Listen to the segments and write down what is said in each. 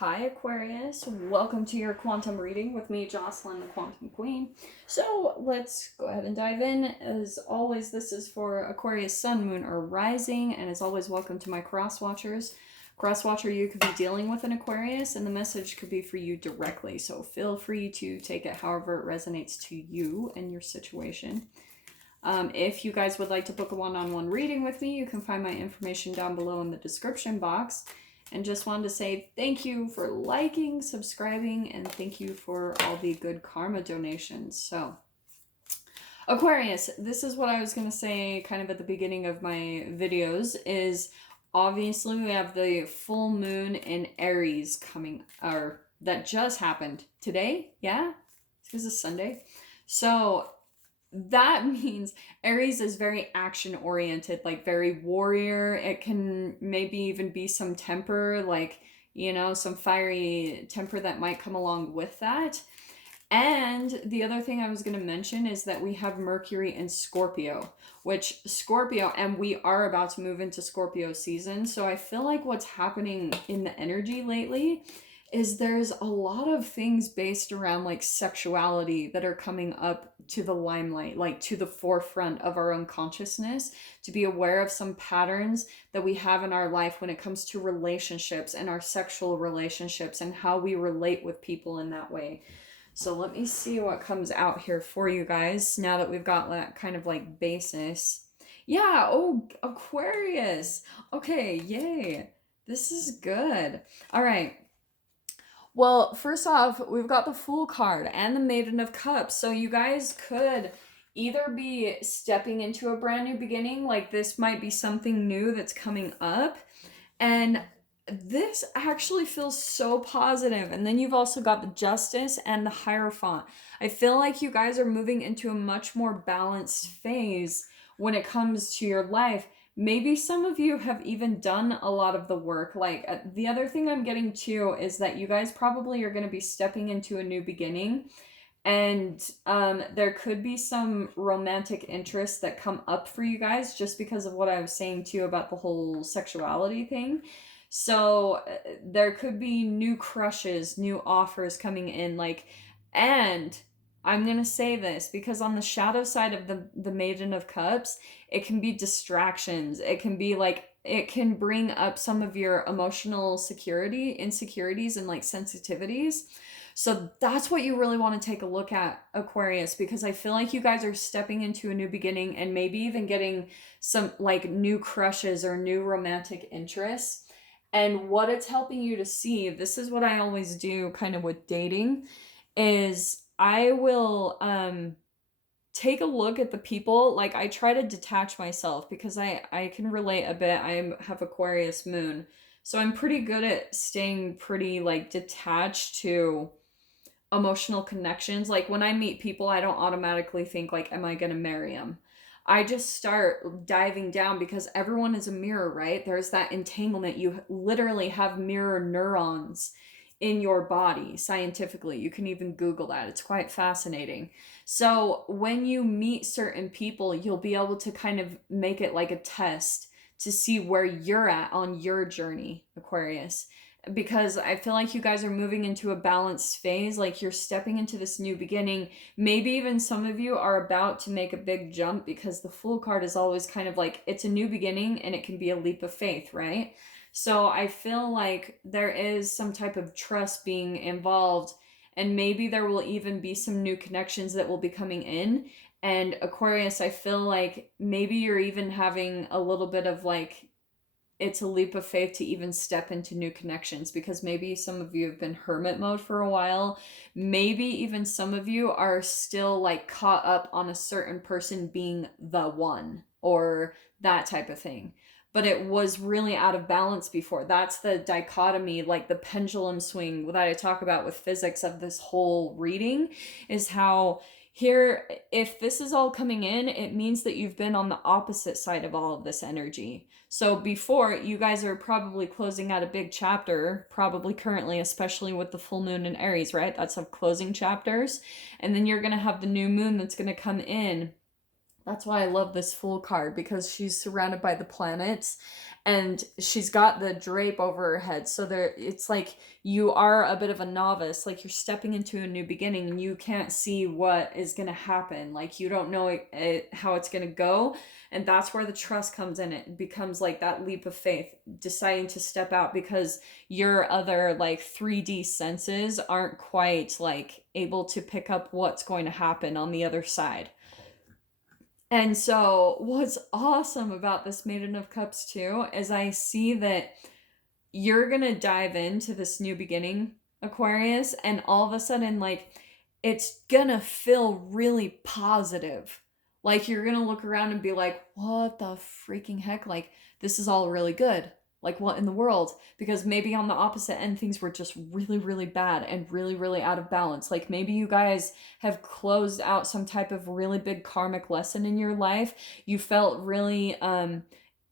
Hi Aquarius, welcome to your quantum reading with me, Jocelyn, the Quantum Queen. So let's go ahead and dive in. As always, this is for Aquarius Sun, Moon, or Rising, and as always, welcome to my cross watchers. Cross watcher, you could be dealing with an Aquarius, and the message could be for you directly. So feel free to take it however it resonates to you and your situation. If you guys would like to book a one-on-one reading with me, you can find my information down below in the description box. And just wanted to say thank you for liking, subscribing, and thank you for all the good karma donations. So, Aquarius, this is what I was going to say kind of at the beginning of my videos, is obviously we have the full moon in Aries coming, or that just happened today, yeah? Because it's Sunday. So, that means Aries is very action oriented, like very warrior. It can maybe even be some temper, like, you know, some fiery temper that might come along with that. And the other thing I was going to mention is that we have Mercury in Scorpio, which Scorpio, and we are about to move into Scorpio season. So I feel like what's happening in the energy lately is there's a lot of things based around like sexuality that are coming up to the limelight, like to the forefront of our own consciousness, to be aware of some patterns that we have in our life when it comes to relationships and our sexual relationships and how we relate with people in that way. So let me see what comes out here for you guys now that we've got that kind of like basis. Yeah, oh, Aquarius. Okay, yay. This is good. All right. Well, first off, we've got the Fool card and the Maiden of Cups. So you guys could either be stepping into a brand new beginning, like this might be something new that's coming up. And this actually feels so positive. And then you've also got the Justice and the Hierophant. I feel like you guys are moving into a much more balanced phase when it comes to your life. Maybe some of you have even done a lot of the work. Like the other thing I'm getting to is that you guys probably are going to be stepping into a new beginning. And there could be some romantic interests that come up for you guys just because of what I was saying too about the whole sexuality thing. So there could be new crushes, new offers coming in, like, and I'm gonna say this because on the shadow side of the Maiden of Cups, it can be distractions. It can be like it can bring up some of your emotional insecurities, and like sensitivities. So that's what you really want to take a look at, Aquarius, because I feel like you guys are stepping into a new beginning and maybe even getting some like new crushes or new romantic interests. And what it's helping you to see, this is what I always do kind of with dating, is I will take a look at the people. Like I try to detach myself because I can relate a bit. I have Aquarius moon. So I'm pretty good at staying pretty like detached to emotional connections. Like when I meet people, I don't automatically think like, am I going to marry them? I just start diving down because everyone is a mirror, right? There's that entanglement. You literally have mirror neurons in your body scientifically. You can even Google that. It's quite fascinating. So when you meet certain people, you'll be able to kind of make it like a test to see where you're at on your journey, Aquarius. Because I feel like you guys are moving into a balanced phase, like you're stepping into this new beginning. Maybe even some of you are about to make a big jump because the Fool card is always kind of like it's a new beginning and it can be a leap of faith, right? So I feel like there is some type of trust being involved, and maybe there will even be some new connections that will be coming in. And Aquarius, I feel like maybe you're even having a little bit of like it's a leap of faith to even step into new connections because maybe some of you have been hermit mode for a while. Maybe even some of you are still like caught up on a certain person being the one or that type of thing. But it was really out of balance before. That's the dichotomy, like the pendulum swing that I talk about with physics of this whole reading, is how here, if this is all coming in, it means that you've been on the opposite side of all of this energy. So before, you guys are probably closing out a big chapter, probably currently, especially with the full moon in Aries, right? That's of closing chapters. And then you're going to have the new moon that's going to come in. That's why I love this Fool card, because she's surrounded by the planets. and she's got the drape over her head. So there, it's like you are a bit of a novice, like you're stepping into a new beginning and you can't see what is going to happen. Like you don't know how it's going to go. And that's where the trust comes in. It becomes like that leap of faith, deciding to step out because your other like 3D senses aren't quite like able to pick up what's going to happen on the other side. And so what's awesome about this Maiden of Cups too is I see that you're going to dive into this new beginning, Aquarius, and all of a sudden like it's going to feel really positive. Like you're going to look around and be like, "What the freaking heck? Like this is all really good." Like what in the world? Because maybe on the opposite end things were just really really bad and really really out of balance. Like maybe you guys have closed out some type of really big karmic lesson in your life. You felt really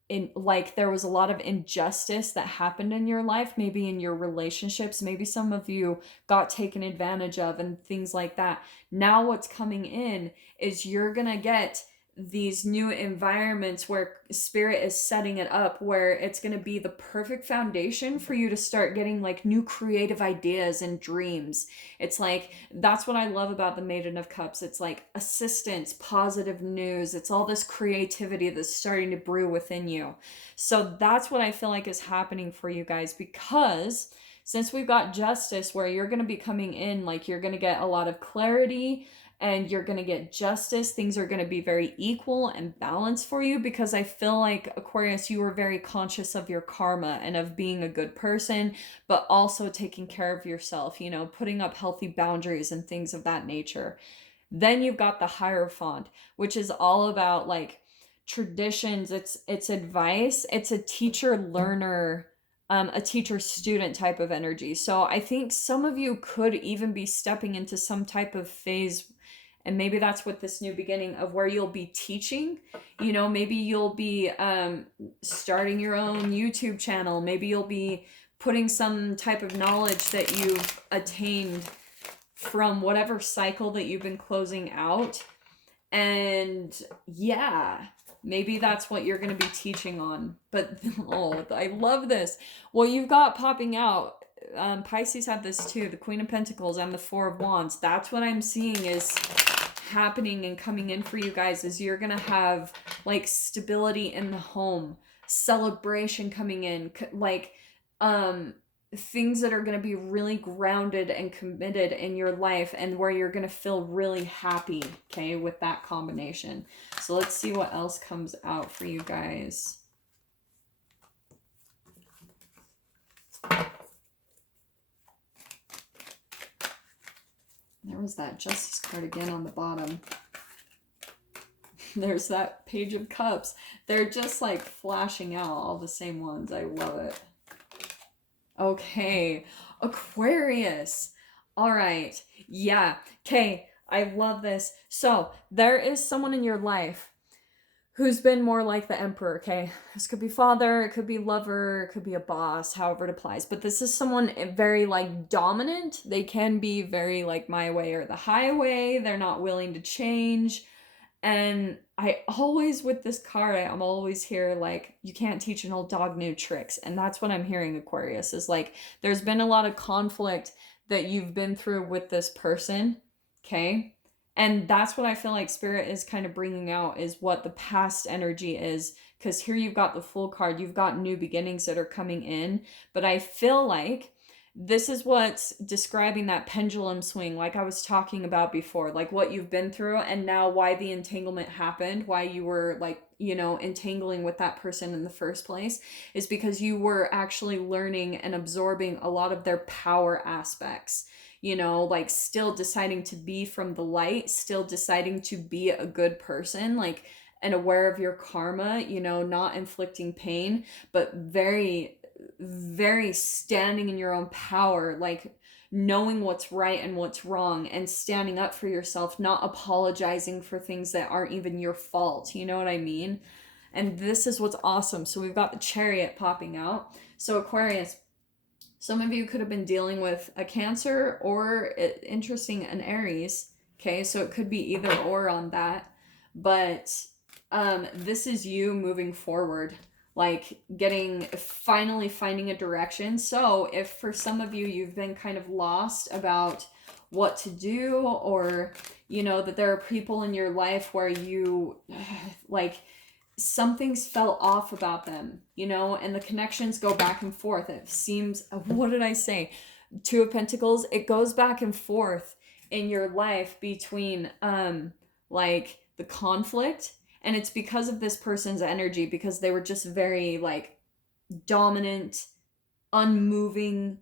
in like there was a lot of injustice that happened in your life, maybe in your relationships, maybe some of you got taken advantage of and things like that. Now what's coming in is you're gonna get these new environments where spirit is setting it up where it's going to be the perfect foundation for you to start getting like new creative ideas and dreams. It's like that's what I love about the Maiden of Cups. It's like assistance, positive news. It's all this creativity that's starting to brew within you. So that's what I feel like is happening for you guys, because since we've got justice where you're going to be coming in, like you're going to get a lot of clarity and you're going to get justice. Things are going to be very equal and balanced for you, because I feel like Aquarius, you were very conscious of your karma and of being a good person, but also taking care of yourself, you know, putting up healthy boundaries and things of that nature. Then you've got the Hierophant, which is all about like traditions. It's advice. It's a teacher learner, a teacher student type of energy. So I think some of you could even be stepping into some type of phase, and maybe that's what this new beginning of where you'll be teaching. You know, maybe you'll be starting your own YouTube channel. Maybe you'll be putting some type of knowledge that you've attained from whatever cycle that you've been closing out. And yeah, maybe that's what you're going to be teaching on. But oh, I love this. Well, you've got popping out. Pisces have this too, the Queen of Pentacles and the Four of Wands. That's what I'm seeing is happening and coming in for you guys, is you're gonna have like stability in the home, celebration coming in, like things that are going to be really grounded and committed in your life, and where you're going to feel really happy, okay, with that combination. So let's see what else comes out for you guys. There was that Justice card again on the bottom. There's that Page of Cups. They're just like flashing out, all the same ones. I love it. Okay, Aquarius. All right. Yeah. Okay, I love this. So there is someone in your life who's been more like the Emperor, okay? This could be father, it could be lover, it could be a boss, however it applies. But this is someone very, like, dominant. They can be very, like, my way or the highway. They're not willing to change. And I always, with this card, I'm always here, like, you can't teach an old dog new tricks. And that's what I'm hearing, Aquarius, is, like, there's been a lot of conflict that you've been through with this person, okay? And that's what I feel like Spirit is kind of bringing out, is what the past energy is. Because here you've got the Fool card. You've got new beginnings that are coming in. But I feel like this is what's describing that pendulum swing, like I was talking about before. Like what you've been through, and now why the entanglement happened, why you were like, you know, entangling with that person in the first place, is because you were actually learning and absorbing a lot of their power aspects. You know, like still deciding to be from the light, still deciding to be a good person, like, and aware of your karma, you know, not inflicting pain, but very, very standing in your own power, like knowing what's right and what's wrong, and standing up for yourself, not apologizing for things that aren't even your fault. You know what I mean? And this is what's awesome. So we've got the Chariot popping out. So Aquarius, some of you could have been dealing with a Cancer or, interesting, an Aries. Okay, so it could be either or on that. But this is you moving forward. like finally finding a direction. So if for some of you, you've been kind of lost about what to do, or, you know, that there are people in your life where you, like, something's fell off about them, you know, and the connections go back and forth. It seems, what did I say? Two of Pentacles, it goes back and forth in your life between, like, the conflict, and it's because of this person's energy, because they were just very, like, dominant, unmoving,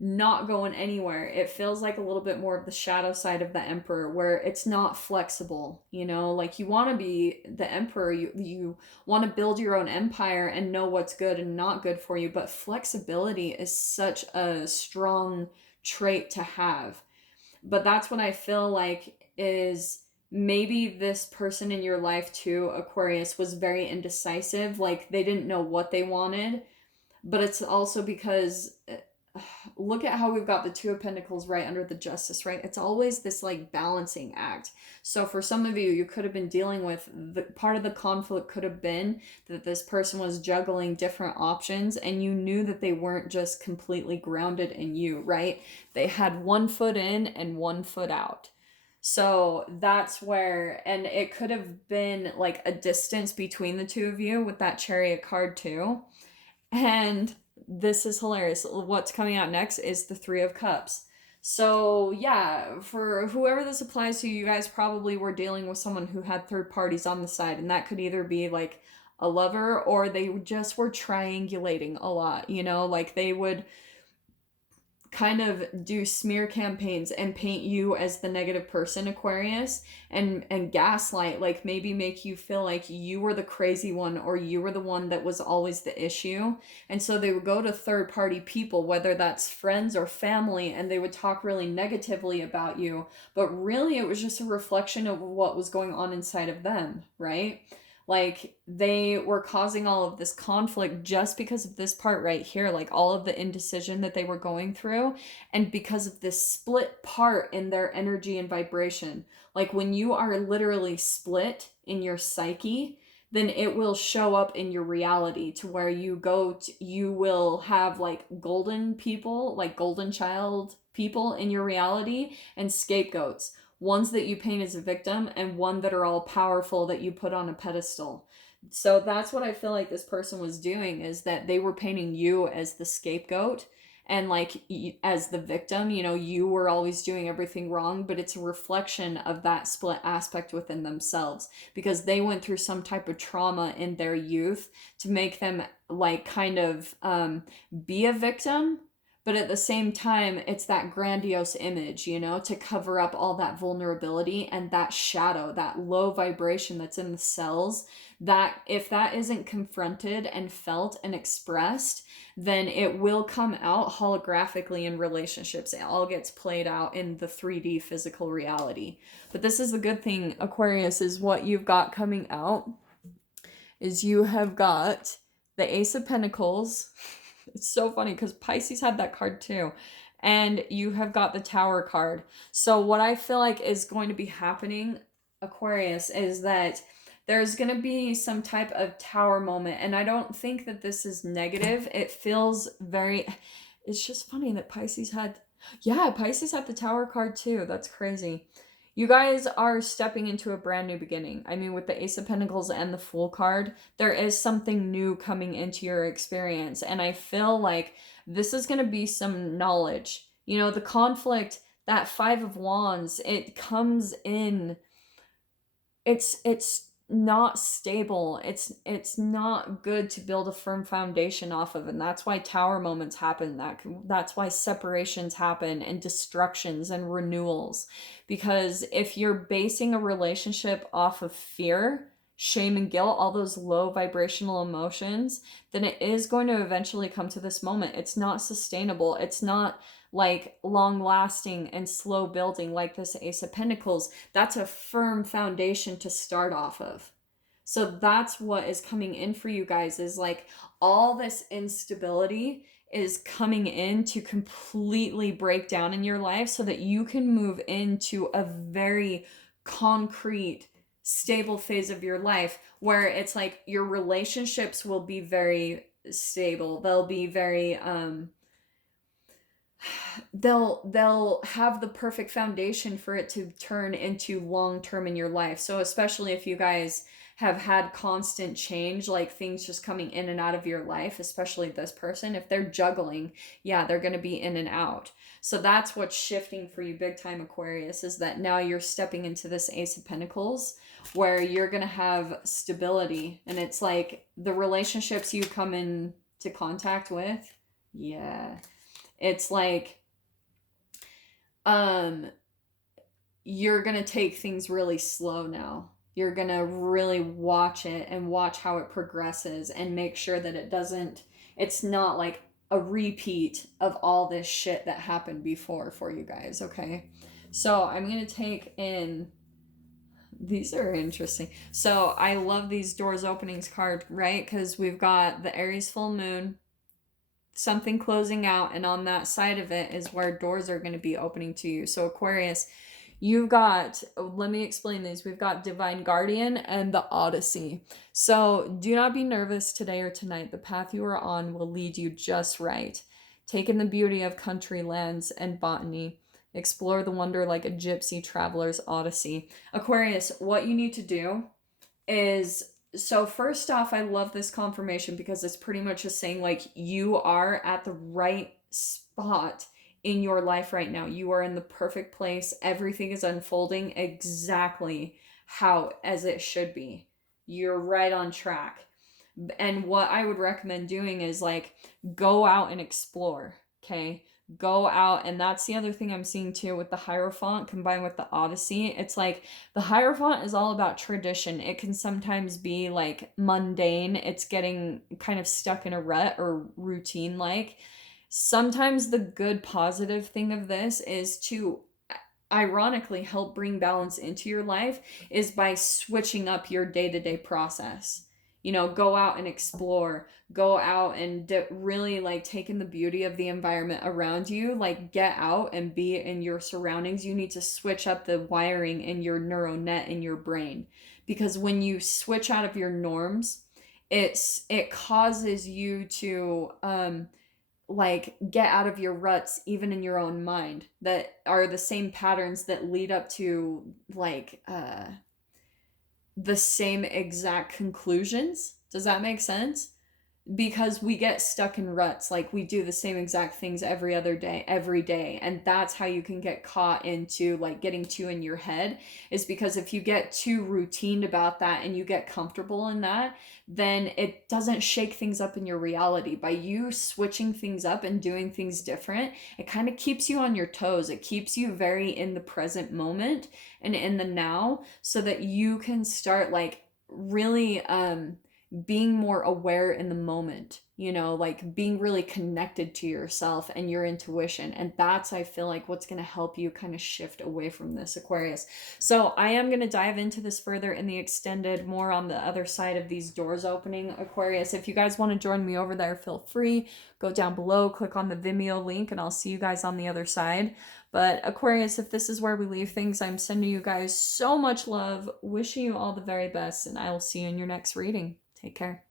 not going anywhere. It feels like a little bit more of the shadow side of the Emperor, where it's not flexible, you know, like, you want to be the Emperor, you want to build your own empire and know what's good and not good for you, but flexibility is such a strong trait to have. But that's what I feel like is maybe this person in your life too, Aquarius, was very indecisive, like they didn't know what they wanted. But it's also because, look at how we've got the Two of Pentacles right under the Justice, right? It's always this, like, balancing act. So for some of you, you could have been dealing with, the part of the conflict could have been that this person was juggling different options, and you knew that they weren't just completely grounded in you, right? They had one foot in and one foot out. So that's where, and it could have been like a distance between the two of you with that Chariot card too. And this is hilarious. What's coming out next is the Three of Cups. So yeah, for whoever this applies to, you guys probably were dealing with someone who had third parties on the side, and that could either be like a lover, or they just were triangulating a lot, you know, like they would kind of do smear campaigns and paint you as the negative person, Aquarius, and gaslight, like maybe make you feel like you were the crazy one, or you were the one that was always the issue. And so they would go to third party people, whether that's friends or family, and they would talk really negatively about you, but really it was just a reflection of what was going on inside of them, right? Like, they were causing all of this conflict just because of this part right here, like all of the indecision that they were going through, and because of this split part in their energy and vibration. Like, when you are literally split in your psyche, then it will show up in your reality, to where you you will have like golden people, like golden child people in your reality, and scapegoats, ones that you paint as a victim, and one that are all powerful that you put on a pedestal. So that's what I feel like this person was doing, is that they were painting you as the scapegoat, and like as the victim, you know, you were always doing everything wrong, but it's a reflection of that split aspect within themselves, because they went through some type of trauma in their youth to make them like kind of be a victim. But at the same time, it's that grandiose image, you know, to cover up all that vulnerability and that shadow, that low vibration that's in the cells, that if that isn't confronted and felt and expressed, then it will come out holographically in relationships. It all gets played out in the 3D physical reality. But this is the good thing, Aquarius, is what you've got coming out is you have got the Ace of Pentacles. It's so funny because Pisces had that card too. And you have got the Tower card. So what I feel like is going to be happening, Aquarius, is that there's going to be some type of Tower moment. And I don't think that this is negative. It feels very... It's just funny that Pisces had... Yeah, Pisces had the Tower card too. That's crazy. You guys are stepping into a brand new beginning. I mean, with the Ace of Pentacles and the Fool card, there is something new coming into your experience. And I feel like this is going to be some knowledge. You know, the conflict, that Five of Wands, it comes in... It's not stable. It's not good to build a firm foundation off of, and that's why Tower moments happen. That's why separations happen, and destructions and renewals, because if you're basing a relationship off of fear, shame, and guilt, all those low vibrational emotions, then it is going to eventually come to this moment. It's not sustainable. It's not like long lasting and slow building like this Ace of Pentacles. That's a firm foundation to start off of. So that's what is coming in for you guys, is like all this instability is coming in to completely break down in your life so that you can move into a very concrete stable phase of your life where it's like your relationships will be very stable. They'll be very they'll have the perfect foundation for it to turn into long term in your life. So especially if you guys have had constant change, like things just coming in and out of your life, especially this person, if they're juggling, yeah, they're going to be in and out. So that's what's shifting for you big time, Aquarius, is that now you're stepping into this Ace of Pentacles where you're going to have stability. And it's like the relationships you come into contact with, yeah, it's like you're going to take things really slow now. You're going to really watch it and watch how it progresses and make sure that it's not like a repeat of all this shit that happened before for you guys, okay? So I'm going to take in, these are interesting. So I love these doors openings card, right? Because we've got the Aries full moon, something closing out, and on that side of it is where doors are going to be opening to you. So Aquarius, you've got, let me explain these. We've got Divine Guardian and the Odyssey. So do not be nervous today or tonight. The path you are on will lead you just right. Take in the beauty of country lands and botany. Explore the wonder like a gypsy traveler's odyssey. Aquarius, what you need to do is, so first off, I love this confirmation because it's pretty much just saying like you are at the right spot in your life right now. You are in the perfect place. Everything is unfolding exactly how as it should be. You're right on track. And what I would recommend doing is like go out and explore, okay? Go out, and that's the other thing I'm seeing too with the Hierophant combined with the Odyssey. It's like the Hierophant is all about tradition. It can sometimes be like mundane. It's getting kind of stuck in a rut or routine like. Sometimes the good positive thing of this is to ironically help bring balance into your life is by switching up your day-to-day process. You know, go out and explore, go out and really like take in the beauty of the environment around you, like get out and be in your surroundings. You need to switch up the wiring in your neural net in your brain, because when you switch out of your norms, it causes you to like get out of your ruts even in your own mind that are the same patterns that lead up to like the same exact conclusions. Does that make sense? Because we get stuck in ruts, like we do the same exact things every day, and that's how you can get caught into like getting too in your head, is because if you get too routined about that and you get comfortable in that, then it doesn't shake things up in your reality. By you switching things up and doing things different, it kind of keeps you on your toes. It keeps you very in the present moment and in the now, so that you can start like really being more aware in the moment, you know, like being really connected to yourself and your intuition. And that's, I feel like, what's going to help you kind of shift away from this, Aquarius. So I am going to dive into this further in the extended, more on the other side of these doors opening, Aquarius. If you guys want to join me over there, feel free. Go down below, click on the Vimeo link, and I'll see you guys on the other side. But Aquarius, if this is where we leave things, I'm sending you guys so much love, wishing you all the very best, and I will see you in your next reading. Take care.